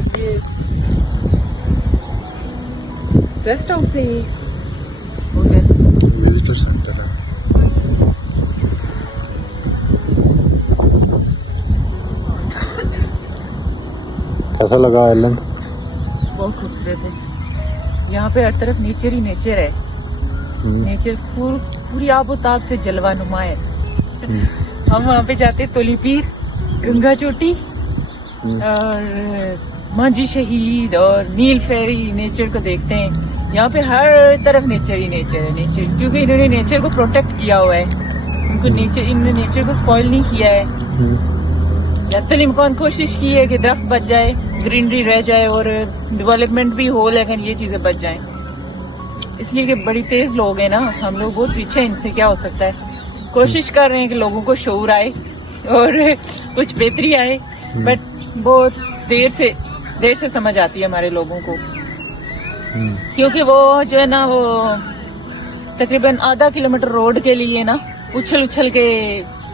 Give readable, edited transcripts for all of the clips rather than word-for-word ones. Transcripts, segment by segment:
ये guest house है, ये होटल विजिटर सेंटर है। कैसा लगा आयरलैंड? बहुत खूबसूरत है। यहाँ पे हर तरफ नेचर ही नेचर है। नेचर पूरी आबोताब से जलवानुमा है। हम वहाँ पे जाते तोली पीर, गंगा चोटी और मांझी शहीद और नील फेरी, नेचर को देखते हैं। यहाँ पे हर तरफ नेचर ही नेचर है। नेचर, क्योंकि इन्होंने नेचर को प्रोटेक्ट किया हुआ है। इन्होंने नेचर को स्पॉइल नहीं किया है। या तलीमकान कोशिश की है कि दरख्त बच जाए, ग्रीनरी रह जाए और डेवलपमेंट भी हो, लेकिन ये चीजें बच जाएं। इसलिए कि बड़ी तेज लोग हैं ना, हम लोग बहुत पीछे, इनसे क्या हो सकता है। कोशिश कर रहे हैं कि लोगों को शऊर आए और कुछ बेहतरी आए, बट बहुत देर से समझ आती है हमारे लोगों को। क्योंकि वो जो है ना, वो तकरीबन आधा किलोमीटर रोड के लिए ना उछल उछल के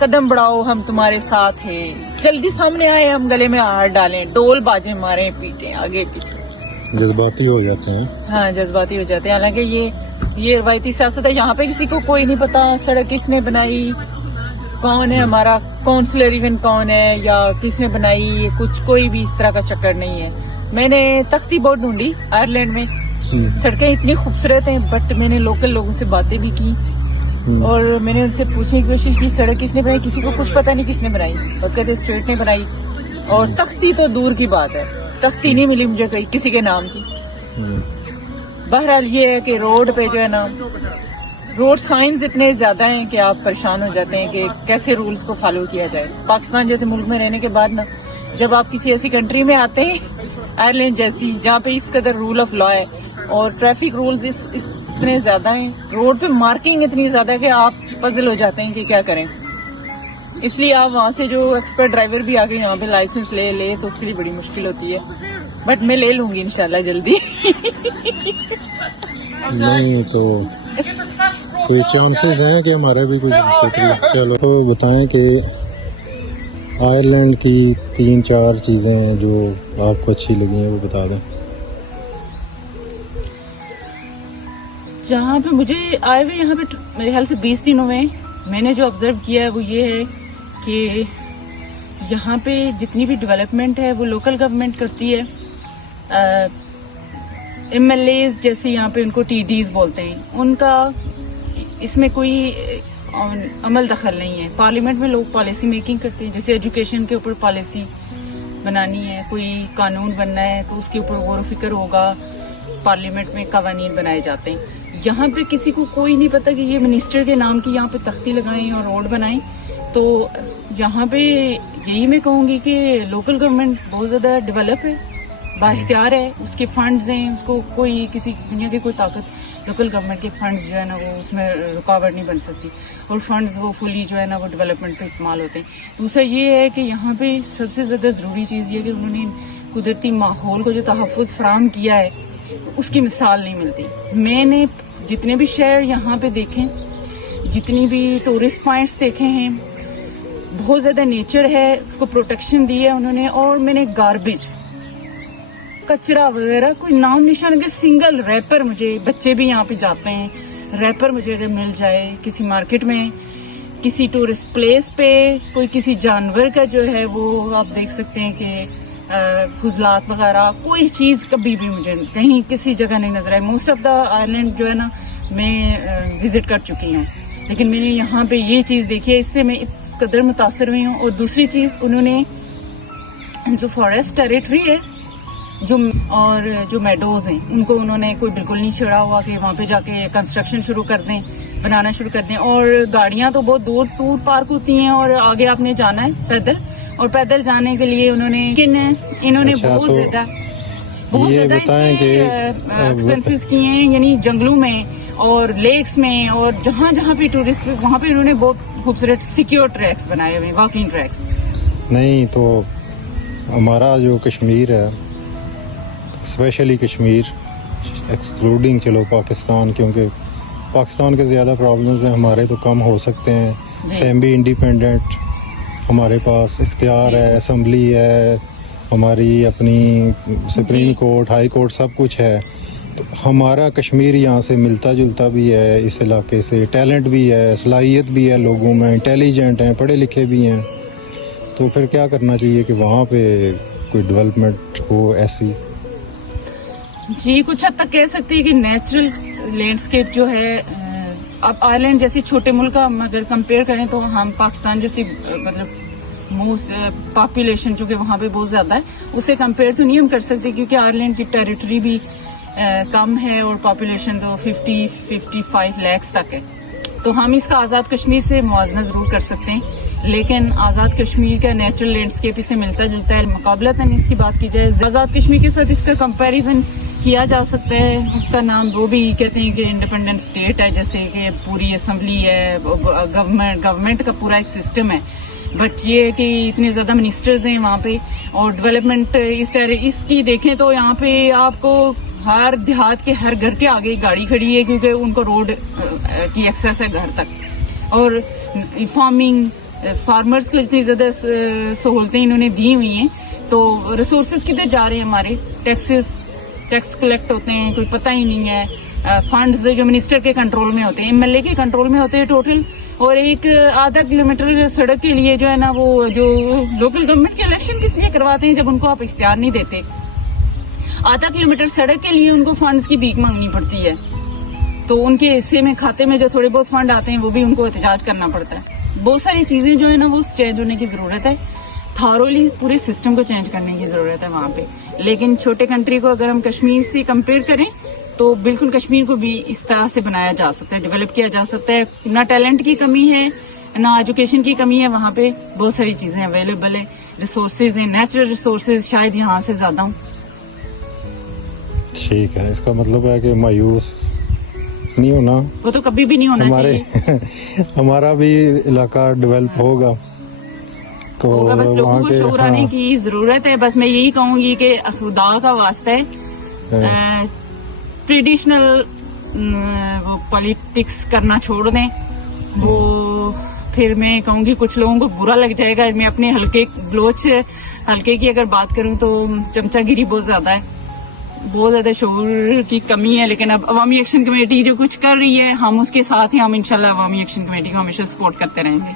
कदम बढ़ाओ हम तुम्हारे साथ हैं, जल्दी सामने आए हम गले में हाथ डालें, डोल बाजे मारे, पीटे आगे पीछे, जज्बाती हो जाते हैं। हाँ, जज्बाती हो जाते हैं। हालांकि ये रवायती सियासत है। यहाँ पे किसी को कोई नहीं पता सड़क किसने बनाई, कौन है हमारा काउंसलर, इवन कौन है या किसने बनाई, कुछ कोई भी इस तरह का चक्कर नहीं है। मैंने तख्ती बहुत ढूंढी आयरलैंड में, सड़कें इतनी खूबसूरत हैं, बट मैंने लोकल लोगों से बातें भी की और मैंने उनसे पूछने की कोशिश की सड़क किसने बनाई, किसी को कुछ पता नहीं किसने बनाई। और कहते स्टेट ने बनाई, और तख्ती तो दूर की बात है, तख्ती नहीं मिली मुझे कहीं किसी के नाम की। बहरहाल ये है कि रोड पे जो है ना, रोड साइंस इतने ज्यादा हैं कि आप परेशान हो जाते हैं कि कैसे रूल्स को फॉलो किया जाए। पाकिस्तान जैसे मुल्क में रहने के बाद ना, जब आप किसी ऐसी कंट्री में आते हैं, आयरलैंड जैसी, जहाँ पे इस कदर रूल ऑफ लॉ है और ट्रैफिक रूल्स इतने ज्यादा हैं, रोड पे मार्किंग इतनी ज्यादा है कि आप पजल हो जाते हैं कि क्या करें। इसलिए आप वहाँ से जो एक्सपर्ट ड्राइवर भी आके यहाँ पे लाइसेंस ले तो उसके लिए बड़ी मुश्किल होती है, बट मैं ले लूंगी इंशाल्लाह जल्दी। नहीं तो कोई चांसेस हैं कि हमारे भी कुछ चलो तो बताएं कि आयरलैंड की 3-4 चीज़ें हैं जो आपको अच्छी लगी हैं, वो बता दें। जहाँ पे मुझे आए हुए यहाँ पे मेरे ख्याल से 20 दिन हुए, मैंने जो ऑब्जर्व किया है वो ये है कि यहाँ पे जितनी भी डेवलपमेंट है वो लोकल गवर्नमेंट करती है। MLAs जैसे यहाँ पे उनको TDs बोलते हैं, उनका इसमें कोई अमल दखल नहीं है। पार्लियामेंट में लोग पॉलिसी मेकिंग करते हैं, जैसे एजुकेशन के ऊपर पॉलिसी बनानी है, कोई कानून बनना है तो उसके ऊपर गौर फिक्र होगा, पार्लियामेंट में कवानीन बनाए जाते हैं। यहाँ पे किसी को कोई नहीं पता कि ये मिनिस्टर के नाम की यहाँ पे तख्ती लगाएं और रोड बनाएं। तो यहाँ पे यही मैं कहूँगी कि लोकल गवर्नमेंट बहुत ज्यादा डेवलप है, बाइख्तियार है, उसके फंड्स हैं, उसको कोई किसी दुनिया की कोई ताकत लोकल गवर्नमेंट के फंड्स जो है ना वो उसमें रुकावट नहीं बन सकती, और फंड्स वो फुली जो है ना वो डेवलपमेंट पे इस्तेमाल होते हैं। दूसरा ये है कि यहाँ पे सबसे ज्यादा जरूरी चीज ये है कि उन्होंने कुदरती माहौल को जो तहफ़्फ़ुज़ फराहम किया है उसकी मिसाल नहीं मिलती। मैंने जितने भी शहर यहाँ पे देखे, जितनी भी टूरिस्ट पॉइंट्स देखे हैं, बहुत ज्यादा नेचर है, उसको प्रोटेक्शन दी है उन्होंने। और मैंने गार्बेज, कचरा वगैरह कोई नाम निशान के सिंगल रैपर, मुझे बच्चे भी यहाँ पे जाते हैं, रैपर मुझे अगर मिल जाए किसी मार्केट में, किसी टूरिस्ट प्लेस पे, कोई किसी जानवर का जो है वो आप देख सकते हैं कि फुजलात वगैरह, कोई चीज कभी भी मुझे कहीं किसी जगह नहीं नजर आई। मोस्ट ऑफ द आयरलैंड जो है ना मैं विजिट कर चुकी हूँ, लेकिन मैंने यहाँ पे ये चीज देखी है, इससे मैं इस कदर मुतासर हुई हूँ। और दूसरी चीज, उन्होंने जो फॉरेस्ट टेरिटरी है जो मेडोज हैं, उनको उन्होंने कोई बिल्कुल नहीं छेड़ा हुआ कि वहाँ पे जाके कंस्ट्रक्शन शुरू कर दें, बनाना शुरू कर दें। और गाड़ियां तो बहुत दूर पार्क होती हैं और आगे आपने जाना है पैदल, और पैदल जाने के लिए इन्होंने बहुत ज्यादा एक्सपेंसेस किए हैं, यानी जंगलों में और लेक्स में और जहाँ जहाँ भी टूरिस्ट, वहाँ पे इन्होंने बहुत खूबसूरत सिक्योर ट्रैक्स बनाए हुए, वॉकिंग ट्रैक्स। नहीं तो हमारा जो कश्मीर है, स्पेशली कश्मीर एक्सक्लूडिंग चलो पाकिस्तान, क्योंकि पाकिस्तान के ज़्यादा प्रॉब्लम्स हैं, हमारे तो कम हो सकते हैं। सेमी इंडिपेंडेंट हमारे पास इख्तियार है, असम्बली है, ہماری اپنی سپریم کورٹ، ہائی کورٹ سب کچھ ہے. تو ہمارا کشمیر یہاں سے ملتا جلتا بھی ہے، اس علاقے سے ٹیلنٹ بھی ہے، صلاحیت بھی ہے لوگوں میں، انٹیلیجنٹ ہیں، پڑھے لکھے بھی ہیں. تو پھر کیا کرنا چاہیے کہ وہاں پہ کوئی ڈیولپمنٹ ہو ایسی؟ جی کچھ حد تک کہہ سکتے ہیں کہ نیچرل لینڈسکیپ جو ہے، اب آئرلینڈ جیسے چھوٹے ملک کا ہم اگر کمپیئر کریں تو ہم پاکستان جیسی مطلب موسٹ پاپولیشن جو کہ وہاں پہ بہت زیادہ ہے، اسے کمپیئر تو نہیں ہم کر سکتے کیونکہ آئرلینڈ کی ٹیریٹری بھی کم ہے اور پاپولیشن تو 55 لاکھ تک ہے. تو ہم اس کا آزاد کشمیر سے موازنہ ضرور کر سکتے ہیں، لیکن آزاد کشمیر کا نیچرل لینڈسکیپ اس سے ملتا جلتا ہے. مقابلتاً اس کی بات کی جائے آزاد کشمیر کے ساتھ اس کا کمپیریزن کیا جا سکتا ہے. اس کا نام وہ بھی کہتے ہیں کہ انڈیپینڈنٹ اسٹیٹ ہے، جیسے کہ پوری اسمبلی ہے، گورنمنٹ کا پورا ایک سسٹم ہے. بٹ یہ کہ اتنے زیادہ منسٹرز ہیں وہاں پہ، اور ڈیولپمنٹ اس کی دیکھیں تو یہاں پہ آپ کو ہر دیہات کے ہر گھر کے آگے گاڑی کھڑی ہے کیونکہ ان کو روڈ کی ایکسیس ہے گھر تک. اور فارمرز کو اتنی زیادہ سہولتیں انہوں نے دی ہوئی ہیں. تو ریسورسز کدھر جا رہے ہیں ہمارے؟ ٹیکس کلیکٹ ہوتے ہیں، کوئی پتہ ہی نہیں ہے. فنڈز جو منسٹر کے کنٹرول میں ہوتے ہیں، ایم ایل اے کے کنٹرول میں ہوتے ہیں ٹوٹل. اور ایک آدھا کلومیٹر سڑک کے لیے جو ہے نا، وہ جو لوکل گورنمنٹ کے الیکشن کس لیے کرواتے ہیں جب ان کو آپ اختیار نہیں دیتے؟ آدھا کلومیٹر سڑک کے لیے ان کو فنڈز کی بھیک مانگنی پڑتی ہے. تو ان کے حصے میں کھاتے میں جو تھوڑے بہت فنڈ آتے ہیں وہ بھی ان کو احتجاج کرنا پڑتا ہے. بہت ساری چیزیں جو ہے نا وہ چینج ہونے کی ضرورت ہے. تھارولی پورے سسٹم کو چینج کرنے کی ضرورت ہے وہاں پہ. لیکن چھوٹے کنٹری کو اگر ہم کشمیر سے کمپیئر کریں تو بالکل کشمیر کو بھی اس طرح سے بنایا جا سکتا ہے، ڈیولپ کیا جا سکتا ہے. نہ ٹیلنٹ کی کمی ہے، نہ ایجوکیشن کی کمی ہے. وہاں پہ بہت ساری چیزیں اویلیبل ہیں، ریسورسز ہیں، نیچرل ریسورسز شاید یہاں سے زیادہ ہوں. ٹھیک ہے، اس کا مطلب ہے کہ مایوس نہیں ہونا. وہ تو کبھی بھی نہیں ہونا چاہیے. ہمارا بھی علاقہ ڈیولپ ہوگا تو بس لوگوں کو شعور آنے کی ضرورت ہے. بس میں یہی کہوں گی کہ خدا کا واسطہ ہے، ٹریڈیشنل وہ پالیٹکس کرنا چھوڑ دیں. وہ پھر میں کہوں گی کچھ لوگوں کو برا لگ جائے گا. میں اپنے ہلکے کی اگر بات کروں تو چمچا گیری بہت زیادہ ہے، بہت زیادہ شعور کی کمی ہے. لیکن اب عوامی ایکشن کمیٹی جو کچھ کر رہی ہے، ہم اس کے ساتھ ہیں. ہم انشاءاللہ عوامی ایکشن کمیٹی کو ہمیشہ سپورٹ کرتے رہیں گے.